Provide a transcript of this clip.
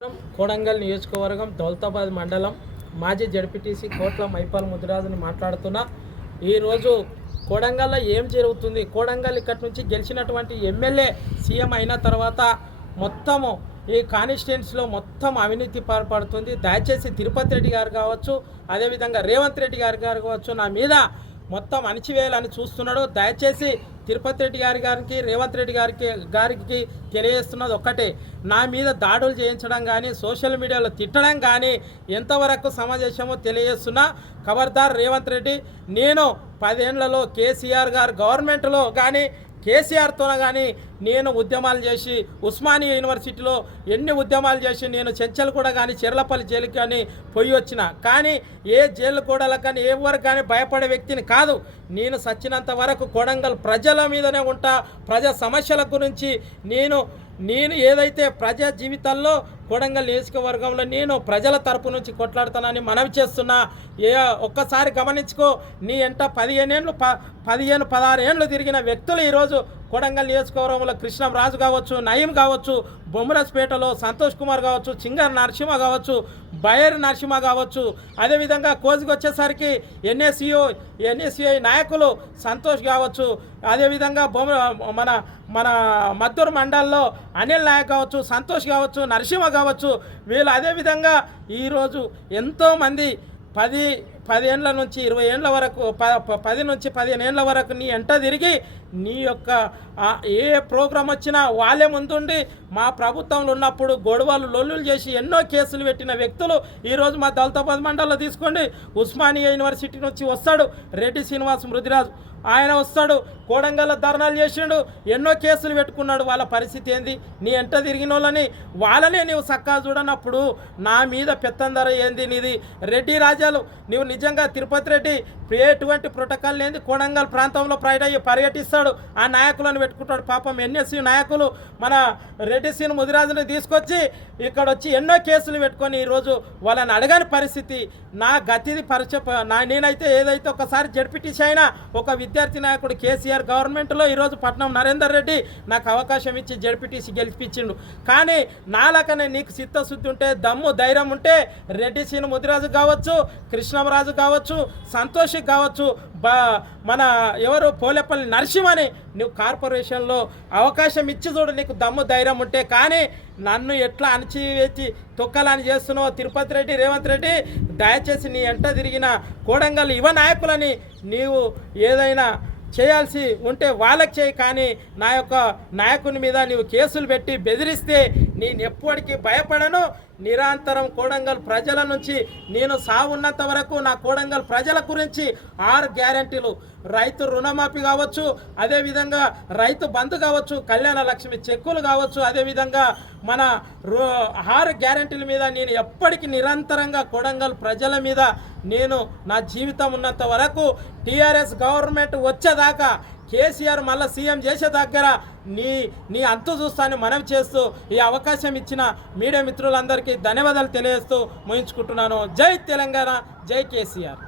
కోడంగల్ నియోజకవర్గం దౌలతాబాద్ మండలం మాజీ జడ్పీటీసీ కోట్ల మైపాల్ ముదిరాజుని మాట్లాడుతున్నా. ఈరోజు కోడంగల్లో ఏం జరుగుతుంది? కోడంగల్ ఇక్కడి నుంచి గెలిచినటువంటి ఎమ్మెల్యే సీఎం అయిన తర్వాత మొత్తము ఈ కాన్స్టిట్యున్సీలో మొత్తం అవినీతి పాల్పడుతుంది. దయచేసి తిరుపతి రెడ్డి గారు కావచ్చు, అదేవిధంగా రేవంత్ రెడ్డి గారు కావచ్చు, నా మీద మొత్తం అణిచివేయాలని చూస్తున్నాడు. దయచేసి తిరుపతి రెడ్డి గారికి రేవంత్ రెడ్డి గారికి తెలియజేస్తున్నది ఒక్కటే, నా మీద దాడులు చేయించడం కానీ సోషల్ మీడియాలో తిట్టడం కానీ ఎంతవరకు సమావేశమో తెలియజేస్తున్నా. ఖబర్దార్ రేవంత్ రెడ్డి, నేను 10 ఏళ్లలో కేసీఆర్ గారు గవర్నమెంట్లో కానీ కేసీఆర్తో కానీ నేను ఉద్యమాలు చేసి ఉస్మానియా యూనివర్సిటీలో ఎన్ని ఉద్యమాలు చేసి నేను చెంచల్గూడ కానీ చెర్లపల్లి జైలుకి కానీ పోయి వచ్చిన, కానీ ఏ జైలు కూడా కానీ ఎవరు కానీ భయపడే వ్యక్తిని కాదు. నేను సచ్చినంత వరకు కొడంగల్ ప్రజల మీదనే ఉంటా. ప్రజా సమస్యల గురించి నేను ఏదైతే ప్రజా జీవితాల్లో కొడంగల్ నియోజకవర్గంలో నేను ప్రజల తరపు నుంచి కొట్లాడుతానని మనవి చేస్తున్నా. ఒక్కసారి గమనించుకో, నీ ఎంట 16 ఏళ్ళు తిరిగిన వ్యక్తులు ఈరోజు కొడంగల్ నియోజకవర్గంలో కృష్ణంరాజు కావచ్చు, నయీం కావచ్చు, బొమ్మరస్పేటలో సంతోష్ కుమార్ కావచ్చు, చింగార్ నరసింహ కావచ్చు, బయర్ నరసింహ కావచ్చు, అదేవిధంగా కోజికి వచ్చేసరికి ఎన్ఎస్యుఐ నాయకులు సంతోష్ కావచ్చు, అదేవిధంగా మన మద్దూరు మండల్లో అనిల్ నాయక్ కావచ్చు, సంతోష్ కావచ్చు, నరసింహ కావచ్చు, వీళ్ళు అదేవిధంగా ఈరోజు ఎంతోమంది 10 ఏళ్ళ నుంచి 20 ఏళ్ళ వరకు 10 నుంచి 15 ఏళ్ళ వరకు నీ ఎంట తిరిగి నీ యొక్క ఏ ప్రోగ్రాం వచ్చినా వాళ్ళే ముందుండి మా ప్రభుత్వంలో ఉన్నప్పుడు గొడవలు లొల్లులు చేసి ఎన్నో కేసులు పెట్టిన వ్యక్తులు ఈరోజు మా దౌలతాబాద్ మండలంలో తీసుకోండి. ఉస్మానియా యూనివర్సిటీ నుంచి వస్తాడు రెడ్డి శ్రీనివాస్ మృదిరాజు, ఆయన వస్తాడు, కోడంగల్లో ధర్నాలు చేసిండు, ఎన్నో కేసులు పెట్టుకున్నాడు. వాళ్ళ పరిస్థితి ఏంది? నీ ఎంట తిరిగిన వాళ్ళనే నీవు చక్కగా చూడనప్పుడు నా మీద పెత్తందర ఏంది నీది? రెడ్డి రాజాలు, నీవు నిజంగా తిరుపతి రెడ్డి ఎటువంటి ప్రోటోకాల్ లేని కోడంగల్ ప్రాంతంలో పర్యటిస్తాడు, ఆ నాయకులను పెట్టుకుంటాడు. పాపం ఎన్ఎస్యు నాయకులు మన రెడ్డి సీన్ ముదిరాజుని తీసుకొచ్చి ఇక్కడ వచ్చి ఎన్నో కేసులు పెట్టుకొని ఈరోజు వాళ్ళని అడగని పరిస్థితి. నా గతిది నేనైతే ఏదైతే ఒకసారి జడ్పీటీసీ అయినా ఒక విద్యార్థి నాయకుడు కేసీఆర్ గవర్నమెంట్లో ఈరోజు పట్నం నరేందర్ రెడ్డి నాకు అవకాశం ఇచ్చి జడ్పీటీసీ గెలిపించిండు. కానీ నాలకనే నీకు చిత్తశుద్ధి ఉంటే, దమ్ము ధైర్యం ఉంటే రెడ్డి సీన్ ముదిరాజు కావచ్చు, కృష్ణంరాజు కావచ్చు, సంతోష్ కావచ్చు, మన ఎవరు పోలేపల్లి నరసింహని నువ్వు కార్పొరేషన్లో అవకాశం ఇచ్చి చూడు, నీకు దమ్ము ధైర్యం ఉంటే. కానీ నన్ను ఎట్లా అణచివేసి తొక్కలని చేస్తున్నావు తిరుపతి రెడ్డి, రేవంత్ రెడ్డి, దయచేసి నీ ఎంట తిరిగిన కోడంగల్ యువ నాయకులని నీవు ఏదైనా చేయాల్సి ఉంటే వాళ్ళకి చేయి, కానీ నా యొక్క నాయకుని మీద నీవు కేసులు పెట్టి బెదిరిస్తే నేను ఎప్పటికీ భయపడను. నిరంతరం కోడంగల్ ప్రజల నుంచి నేను సాగున్నంత వరకు నా కోడంగల్ ప్రజల గురించి 6 గ్యారెంటీలు, రైతు రుణమాఫీ కావచ్చు, అదేవిధంగా రైతు బంధు కావచ్చు, కళ్యాణ లక్ష్మి చెక్కులు కావచ్చు, అదేవిధంగా మన 6 గ్యారెంటీల మీద నేను ఎప్పటికీ నిరంతరంగా కోడంగల్ ప్రజల మీద నేను నా జీవితం ఉన్నంత వరకు టీఆర్ఎస్ గవర్నమెంట్ వచ్చేదాకా కేసీఆర్ మళ్ళీ సీఎం చేసే దగ్గర నీ అంతు చూస్తాను మనవి చేస్తూ ఈ అవకాశం ఇచ్చిన మీడియా మిత్రులందరికీ ధన్యవాదాలు తెలియజేస్తూ ముగించుకుంటున్నాను. జై తెలంగాణ, జై కేసీఆర్.